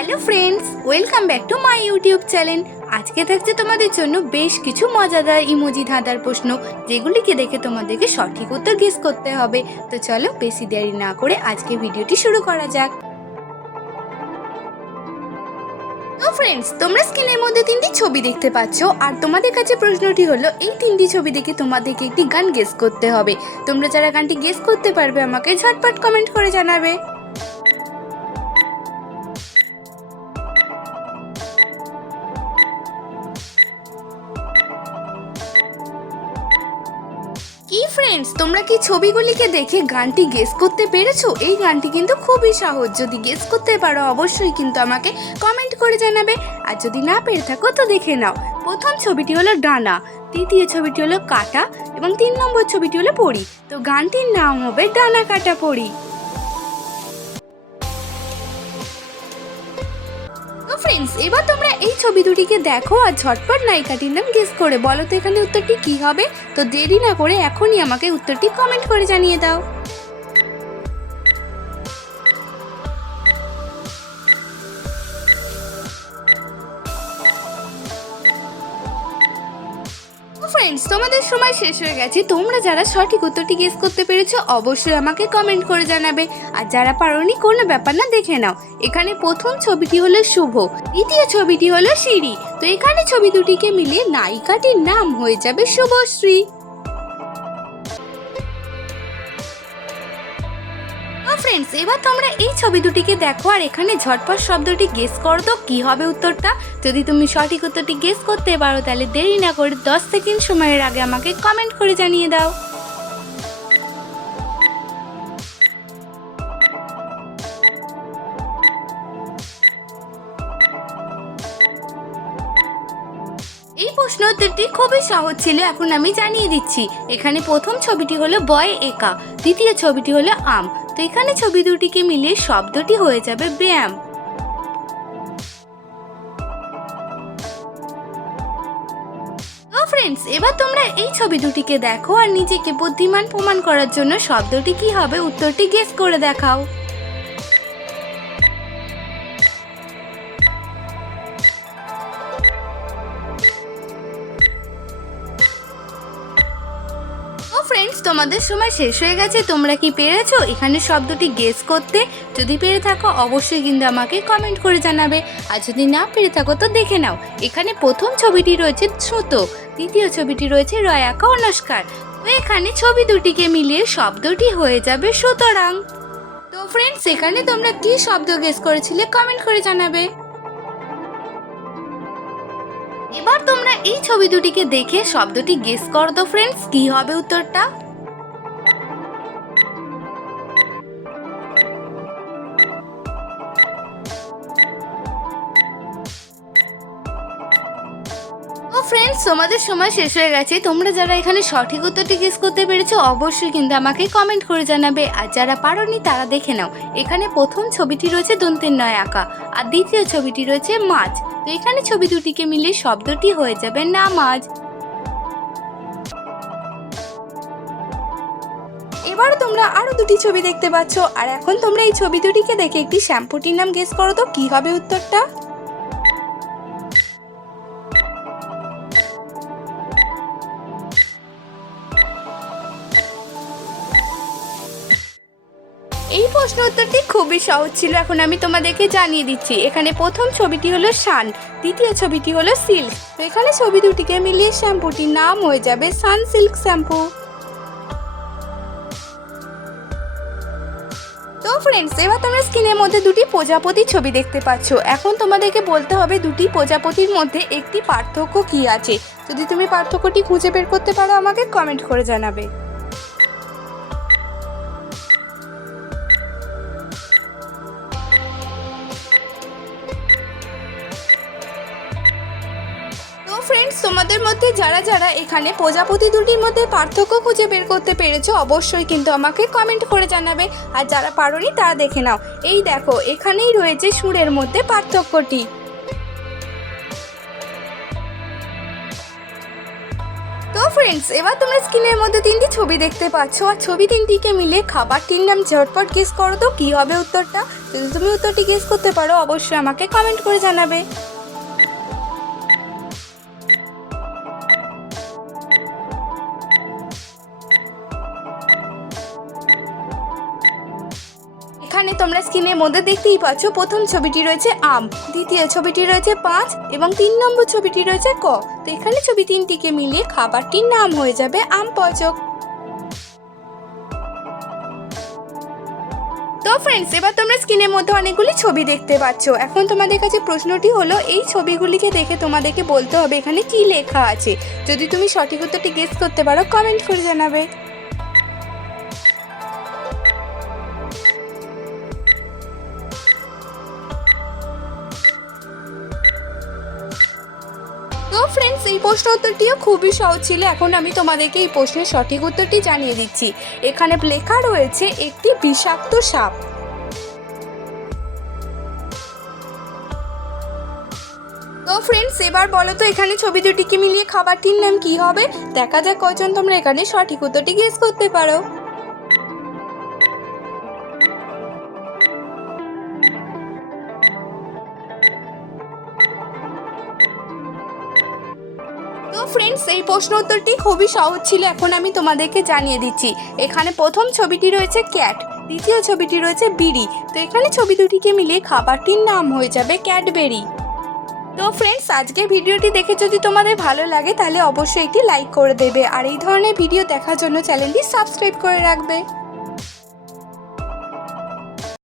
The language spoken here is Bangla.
Hello friends, welcome back to my YouTube channel. আজকে থাকছে তোমাদের জন্য বেশ কিছু মজাদার ইমোজি ধাঁধার প্রশ্ন, যেগুলিকে দেখে তোমাদেরকে সঠিক উত্তর গেস করতে হবে। তো চলো বেশি দেরি না করে আজকে ভিডিওটি শুরু করা যাক। তো ফ্রেন্ডস, তোমরা স্ক্রিনের মধ্যে তিনটি ছবি দেখতে পাচ্ছ, আর তোমাদের কাছে প্রশ্নটি হলো এই তিনটি ছবি দেখে তোমাদেরকে একটি গান গেস করতে হবে। তোমরা যারা গানটি গেস করতে পারবে আমাকে ঝটপট কমেন্ট করে জানাবে। কি ফ্রেন্ডস, তোমরা কি ছবিগুলিকে দেখে গানটি গেস করতে পেরেছো? এই গানটি কিন্তু খুবই সহজ। যদি গেস করতে পারো অবশ্যই কিন্তু আমাকে কমেন্ট করে জানাবে, আর যদি না পেরে থাকো তো দেখে নাও। প্রথম ছবিটি হলো ডানা, দ্বিতীয় ছবিটি হলো কাটা, এবং 3 নম্বর ছবিটি হলো পরি। তো গানটির নাম হবে ডানা কাটা পরি। ফ্রেন্ডস, এবার তোমরা এই ছবি দুটিকে দেখো আর ঝটপট নায়িকাটির নাম গেস করে বলো তো এখানে উত্তরটি কি হবে। তো দেরি না করে এখনই আমাকে উত্তরটি কমেন্ট করে জানিয়ে দাও। ফ্রেন্ডস, তোমাদের সময় শেষ হয়ে গেছে। তোমরা যারা সঠিক উত্তরটি গেস করতে পেরেছো অবশ্যই আমাকে কমেন্ট করে জানাবে, আর যারা পারোনি কোনো ব্যাপার না, দেখে নাও। এখানে প্রথম ছবিটি হলো শুভ, দ্বিতীয় ছবিটি হলো সিঁড়ি। তো এখানে ছবি দুটিকে মিলিয়ে নায়িকাটির নাম হয়ে যাবে শুভশ্রী। ফ্রেন্ডস, এবার তোমরা এই ছবি দুটিকে দেখো আর এখানে ঝটপট শব্দটি গেস করো তো কি হবে উত্তরটা। যদি তুমি সঠিক উত্তরটি গেস করতে পারো তাহলে দেরি না করে 10 সেকেন্ড সময়ের আগে আমাকে কমেন্ট করে জানিয়ে দাও। এই প্রশ্ন উত্তরটি খুবই সহজ ছিল, এখন আমি জানিয়ে দিচ্ছি। এখানে প্রথম ছবিটি হলো বয় একা, দ্বিতীয় ছবিটি হলো আম। তো এখানে ছবি দুটিকে মিলিয়ে শব্দটি হয়ে যাবে ব্যায়াম। তো ফ্রেন্ডস, এবার তোমরা এই ছবি দুটিকে দেখো আর নিজেকে বুদ্ধিমান প্রমাণ করার জন্য শব্দটি কি হবে উত্তরটি গেস করে দেখাও। ফ্রেন্ডস, তোমাদের সময় শেষ হয়ে গেছে। তোমরা কি পেরেছো এখানে শব্দটি গেস করতে? যদি পেরে থাকো অবশ্যই কিন্তু আমাকে কমেন্ট করে জানাবে, আর যদি না পেরে থাকো তো দেখে নাও। এখানে প্রথম ছবিটি রয়েছে সুতো, দ্বিতীয় ছবিটি রয়েছে রয়াকা অনুষ্কার। তো এখানে ছবি দুটিকে মিলিয়ে শব্দটি হয়ে যাবে সুতরাং। তো ফ্রেন্ডস, এখানে তোমরা কি শব্দ গেস করেছিলে কমেন্ট করে জানাবে। এবার তোমরা এই ছবি দুটিকে দেখে শব্দটি গেস করো তো ফ্রেন্ডস কি হবে উত্তরটা। ফ্রেন্ডস, তোমাদের সময় শেষ হয়ে গেছে। তোমরা যারা এখানে সঠিক উত্তরটি গেস করতে পেরেছো অবশ্যই কিন্তু আমাকে কমেন্ট করে জানাবে, আর যারা পারোনি তারা দেখে নাও। এখানে প্রথম ছবিটি রয়েছে দন্তের নয় আঁকা, আর দ্বিতীয় ছবিটি রয়েছে মাছ। তো এখানে ছবি দুটিকে মিলিয়ে শব্দটি হয়ে যাবে নামাজ। এবার তোমরা আরো দুটি ছবি দেখতে পাচ্ছ, আর এখন তোমরা এই ছবি দুটিকে দেখে একটি শ্যাম্পুটির নাম গেস করো তো কি হবে উত্তরটা। এই প্রশ্ন উত্তরটি খুবই সহজ ছিল, এখন আমি তোমাদেরকে জানিয়ে দিচ্ছি। এখানে প্রথম ছবিটি হলো শান, দ্বিতীয় ছবিটি হলো সিল্ক। তো এখানে ছবি দুটিকে মিলিয়ে শ্যাম্পুটির নাম হয়ে যাবে সান সিল্ক শ্যাম্পু। তো ফ্রেন্ডস, এবার তোমরা স্ক্রিনের মধ্যে দুটি প্রজাপতির ছবি দেখতে পাচ্ছ। এখন তোমাদেরকে বলতে হবে দুটি প্রজাপতির মধ্যে একটি পার্থক্য কি আছে। যদি তুমি পার্থক্যটি খুঁজে বের করতে পারো আমাকে কমেন্ট করে জানাবে। ফ্রেন্ডস, তোমাদের মধ্যে যারা যারা এখানে প্রজাপতি দুটির মধ্যে পার্থক্য খুঁজে বের করতে পেরেছো অবশ্যই কিন্তু আমাকে কমেন্ট করে জানাবে, আর যারা পারোনি তারা দেখে নাও। এই দেখো, এখানেই রয়েছে সুরের মধ্যে পার্থক্যটি। তো ফ্রেন্ডস, এবার তোমরা স্ক্রিনের মধ্যে তিনটি ছবি দেখতে পাচ্ছ, আর ছবি তিনটিকে মিলে খাবারটির নাম ঝটপট গেস করো তো কী হবে উত্তরটা। যদি তুমি উত্তরটি গেস করতে পারো অবশ্যই আমাকে কমেন্ট করে জানাবে। এখানে তোমরা স্ক্রিনের মধ্যে দেখতেই পাচ্ছ, প্রথম ছবিটি রয়েছে আম, দ্বিতীয় ছবিটি রয়েছে 5 এবং 3 নম্বর ছবিটি রয়েছে ক। তো এখানে ছবি তিনটিকে মিলিয়ে খাবারটির নাম হয়ে যাবে আম পচক। তো ফ্রেন্ডস, এবার তোমরা স্ক্রিনের মধ্যে অনেকগুলি ছবি দেখতে পাচ্ছ। এখন তোমাদের কাছে প্রশ্নটি হলো, এই ছবিগুলিকে দেখে তোমাদেরকে বলতে হবে এখানে কি লেখা আছে। যদি তুমি সঠিক উত্তরটি গেস করতে পারো কমেন্ট করে জানাবে। তো ফ্রেন্ডস, এই প্রশ্ন উত্তরটিও খুবই সহজ ছিল। এখন আমি তোমাদেরকে এই প্রশ্নের সঠিক উত্তরটি জানিয়ে দিচ্ছি। এখানে লেখা রয়েছে একটি বিষাক্ত সাপ। তো ফ্রেন্ডস, এবার বলো তো এখানে ছবি দুটিকে মিলিয়ে খাবারটির নাম কি হবে। দেখা যাক কজন তোমরা এখানে সঠিক উত্তরটি গেস করতে পারো। তো ফ্রেন্ডস, এই প্রশ্ন উত্তরটি খুবই সহজ ছিল। এখন আমি তোমাদেরকে জানিয়ে দিচ্ছি। এখানে প্রথম ছবিটি রয়েছে ক্যাট, দ্বিতীয় ছবিটি রয়েছে বিড়ি। তো এখানে ছবি দুটিকে মিলিয়ে খাবারটির নাম হয়ে যাবে ক্যাডবেরি। তো ফ্রেন্ডস, আজকের ভিডিওটি দেখে যদি তোমাদের ভালো লাগে তাহলে অবশ্যই একটি লাইক করে দেবে, আর এই ধরনের ভিডিও দেখার জন্য চ্যানেলটি সাবস্ক্রাইব করে রাখবে।